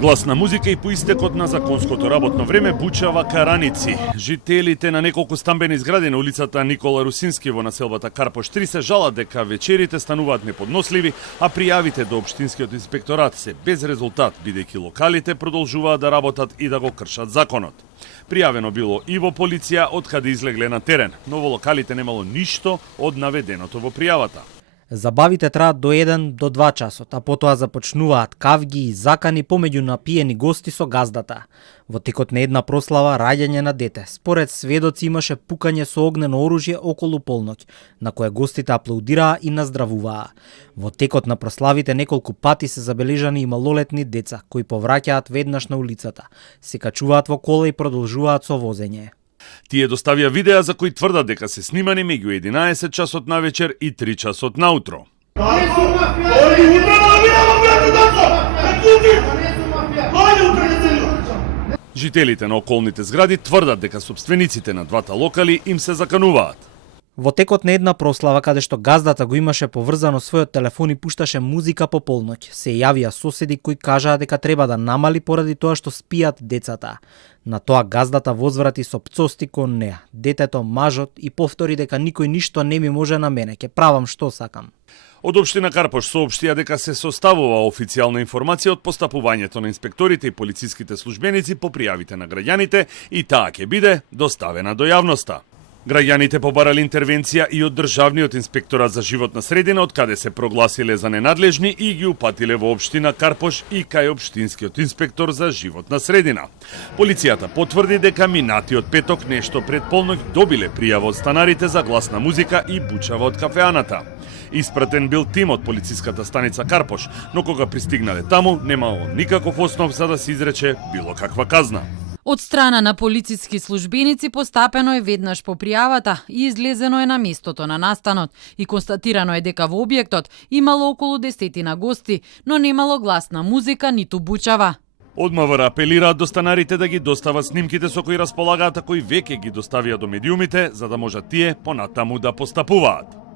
Гласна музика и по истекот на законското работно време бучава караници. Жителите на неколку стамбени згради на улицата Никола Русински во населбата Карпош 3 се жалат дека вечерите стануваат неподносливи, а пријавите до општинскиот инспекторат се без резултат, бидејќи локалите продолжуваат да работат и да го кршат законот. Пријавено било и во полиција од каде излегле на терен, но во локалите немало ништо од наведеното во пријавата. Забавите траат до 1 до 2 часот, а потоа започнуваат кавги и закани помеѓу напиени гости со газдата. Во текот на една прослава раѓање на дете, според сведоци имаше пукање со огнено оружје околу полноќ, на кое гостите аплаудираа и наздравуваа. Во текот на прославите неколку пати се забележани и малолетни деца, кои повраќаат веднаш на улицата, се качуваат во кола и продолжуваат со возење. Тие доставија видеа за кои тврдат дека се снимани меѓу 11 часот на вечер и 3 часот наутро. Жителите на околните згради тврдат дека собствениците на двата локали им се закануваат. Во текот на една прослава, каде што газдата го имаше поврзано својот телефон и пушташе музика по полноќ, се јавија соседи кои кажаа дека треба да намали поради тоа што спијат децата. На тоа газдата возврати со пцости кон неа, детето, мажот и повтори дека никој ништо не ми може на мене, ќе правам што сакам. Од општина Карпош соопштија дека се составува официјална информација од постапувањето на инспекторите и полициските службеници по пријавите на граѓаните и таа ќе биде доставена до јавноста. Граѓаните побарале интервенција и од Државниот инспекторат за животна средина, од каде се прогласиле за ненадлежни и ги упатиле во општина Карпош и кај општинскиот инспектор за животна средина. Полицијата потврди дека минатиот петок нешто пред полноќ добиле пријава од станарите за гласна музика и бучава од кафеаната. Испратен бил тим од полициската станица Карпош, но кога пристигнале таму, немало никаков основ за да се изрече било каква казна. Од страна на полициски службеници постапено е веднаш по пријавата и излезено е на местото на настанот и констатирано е дека во објектот имало околу 10 гости, но немало гласна музика ниту бучава. Од МВР апелираат до станарите да ги достават снимките со кои располагаат, а кои веќе ги доставија до медиумите, за да можат тие понатаму да постапуваат.